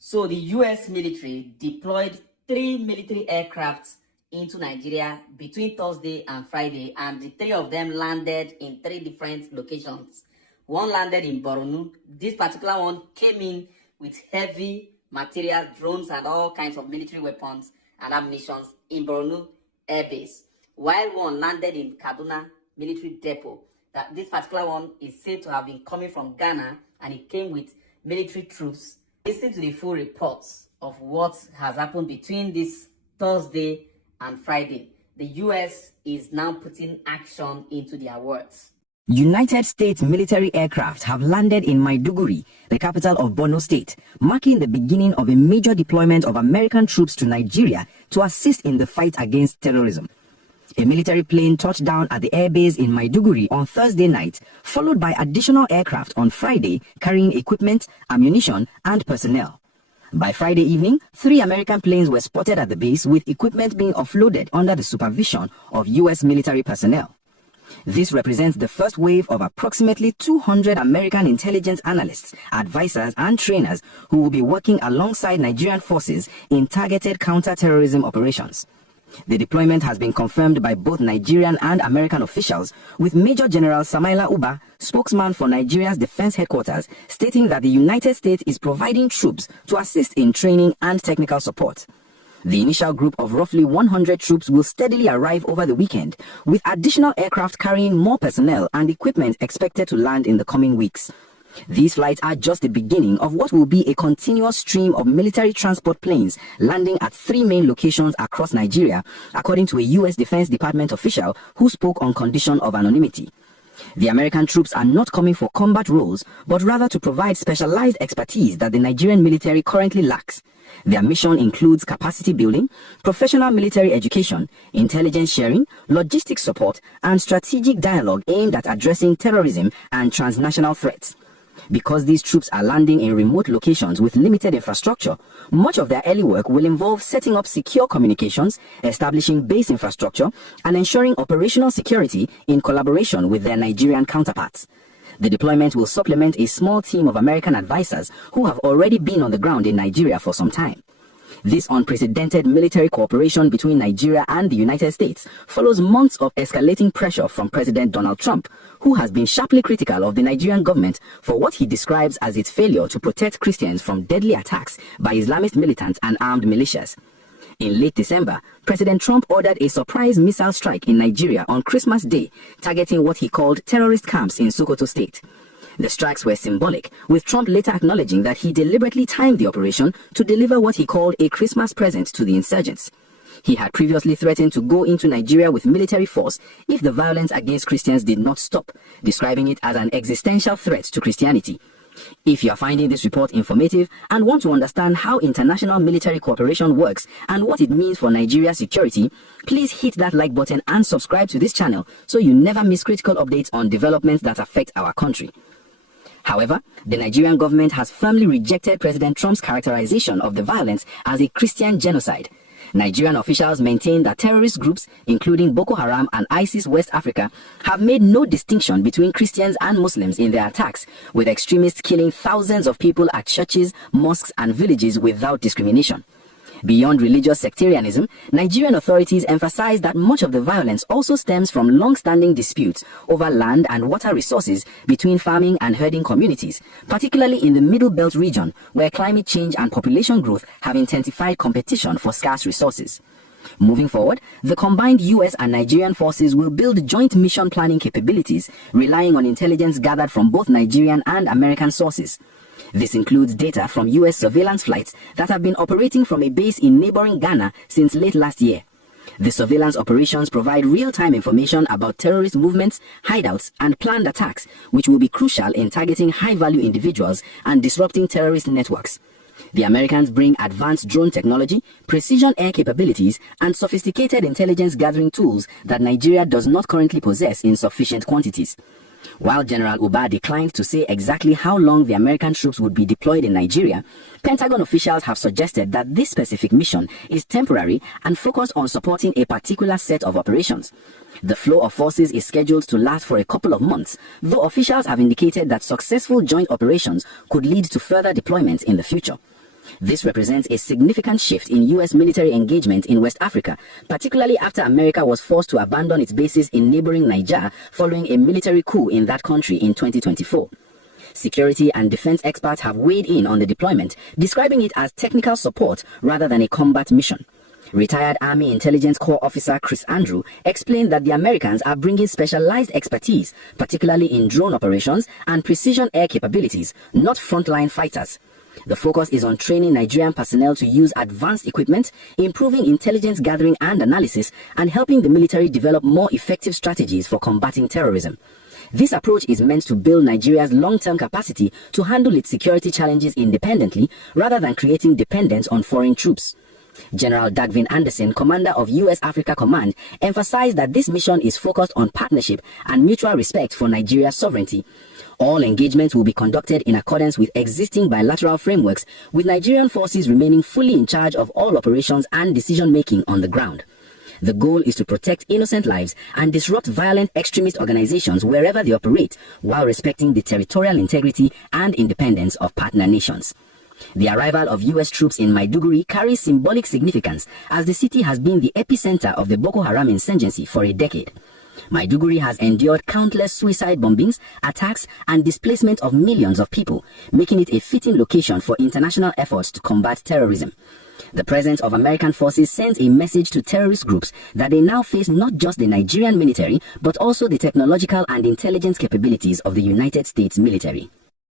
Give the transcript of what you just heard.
So the US military deployed 3 military aircrafts into Nigeria between Thursday and Friday, and the 3 of them landed in 3 different locations. One landed in Bornu. This particular one came in with heavy material, drones, and all kinds of military weapons and ammunition in Bornu Airbase, while one landed in Kaduna Military Depot. That this particular one is said to have been coming from Ghana, and it came with military troops. Listen to the full reports of what has happened between this Thursday and Friday. The US is now putting action into their words. United States military aircraft have landed in Maiduguri, the capital of Borno State, marking the beginning of a major deployment of American troops to Nigeria to assist in the fight against terrorism. A military plane touched down at the airbase in Maiduguri on Thursday night, followed by additional aircraft on Friday carrying equipment, ammunition, and personnel. By Friday evening, 3 American planes were spotted at the base with equipment being offloaded under the supervision of US military personnel. This represents the first wave of approximately 200 American intelligence analysts, advisors, and trainers who will be working alongside Nigerian forces in targeted counter-terrorism operations. The deployment has been confirmed by both Nigerian and American officials, with Major General Samaila Uba, spokesman for Nigeria's defense headquarters, stating that the United States is providing troops to assist in training and technical support. The initial group of roughly 100 troops will steadily arrive over the weekend, with additional aircraft carrying more personnel and equipment expected to land in the coming weeks. These flights are just the beginning of what will be a continuous stream of military transport planes landing at 3 main locations across Nigeria, according to a U.S. Defense Department official who spoke on condition of anonymity. The American troops are not coming for combat roles, but rather to provide specialized expertise that the Nigerian military currently lacks. Their mission includes capacity building, professional military education, intelligence sharing, logistics support, and strategic dialogue aimed at addressing terrorism and transnational threats. Because these troops are landing in remote locations with limited infrastructure, much of their early work will involve setting up secure communications, establishing base infrastructure, and ensuring operational security in collaboration with their Nigerian counterparts. The deployment will supplement a small team of American advisors who have already been on the ground in Nigeria for some time. This unprecedented military cooperation between Nigeria and the United States follows months of escalating pressure from President Donald Trump, who has been sharply critical of the Nigerian government for what he describes as its failure to protect Christians from deadly attacks by Islamist militants and armed militias. In late December, President Trump ordered a surprise missile strike in Nigeria on Christmas Day, targeting what he called terrorist camps in Sokoto State. The strikes were symbolic, with Trump later acknowledging that he deliberately timed the operation to deliver what he called a Christmas present to the insurgents. He had previously threatened to go into Nigeria with military force if the violence against Christians did not stop, describing it as an existential threat to Christianity. If you are finding this report informative and want to understand how international military cooperation works and what it means for Nigeria's security, please hit that like button and subscribe to this channel so you never miss critical updates on developments that affect our country. However, the Nigerian government has firmly rejected President Trump's characterization of the violence as a Christian genocide. Nigerian officials maintain that terrorist groups, including Boko Haram and ISIS West Africa, have made no distinction between Christians and Muslims in their attacks, with extremists killing thousands of people at churches, mosques, and villages without discrimination. Beyond religious sectarianism, Nigerian authorities emphasize that much of the violence also stems from long-standing disputes over land and water resources between farming and herding communities, particularly in the Middle Belt region, where climate change and population growth have intensified competition for scarce resources. Moving forward, the combined US and Nigerian forces will build joint mission planning capabilities, relying on intelligence gathered from both Nigerian and American sources. This includes data from US surveillance flights that have been operating from a base in neighboring Ghana since late last year. The surveillance operations provide real-time information about terrorist movements, hideouts, and planned attacks, which will be crucial in targeting high-value individuals and disrupting terrorist networks. The Americans bring advanced drone technology, precision air capabilities, and sophisticated intelligence gathering tools that Nigeria does not currently possess in sufficient quantities. While General Uba declined to say exactly how long the American troops would be deployed in Nigeria, Pentagon officials have suggested that this specific mission is temporary and focused on supporting a particular set of operations. The flow of forces is scheduled to last for a couple of months, though officials have indicated that successful joint operations could lead to further deployments in the future. This represents a significant shift in U.S. military engagement in West Africa, particularly after America was forced to abandon its bases in neighboring Niger following a military coup in that country in 2024. Security and defense experts have weighed in on the deployment, describing it as technical support rather than a combat mission. Retired Army Intelligence Corps officer Chris Andrew explained that the Americans are bringing specialized expertise, particularly in drone operations and precision air capabilities, not frontline fighters. The focus is on training Nigerian personnel to use advanced equipment, improving intelligence gathering and analysis, and helping the military develop more effective strategies for combating terrorism. This approach is meant to build Nigeria's long-term capacity to handle its security challenges independently rather than creating dependence on foreign troops. General Dagvin Anderson, commander of U.S. Africa Command, emphasized that this mission is focused on partnership and mutual respect for Nigeria's sovereignty. All engagements will be conducted in accordance with existing bilateral frameworks, with Nigerian forces remaining fully in charge of all operations and decision-making on the ground. The goal is to protect innocent lives and disrupt violent extremist organizations wherever they operate, while respecting the territorial integrity and independence of partner nations. The arrival of U.S. troops in Maiduguri carries symbolic significance, as the city has been the epicenter of the Boko Haram insurgency for a decade. Maiduguri has endured countless suicide bombings, attacks, and displacement of millions of people, making it a fitting location for international efforts to combat terrorism. The presence of American forces sends a message to terrorist groups that they now face not just the Nigerian military, but also the technological and intelligence capabilities of the United States military.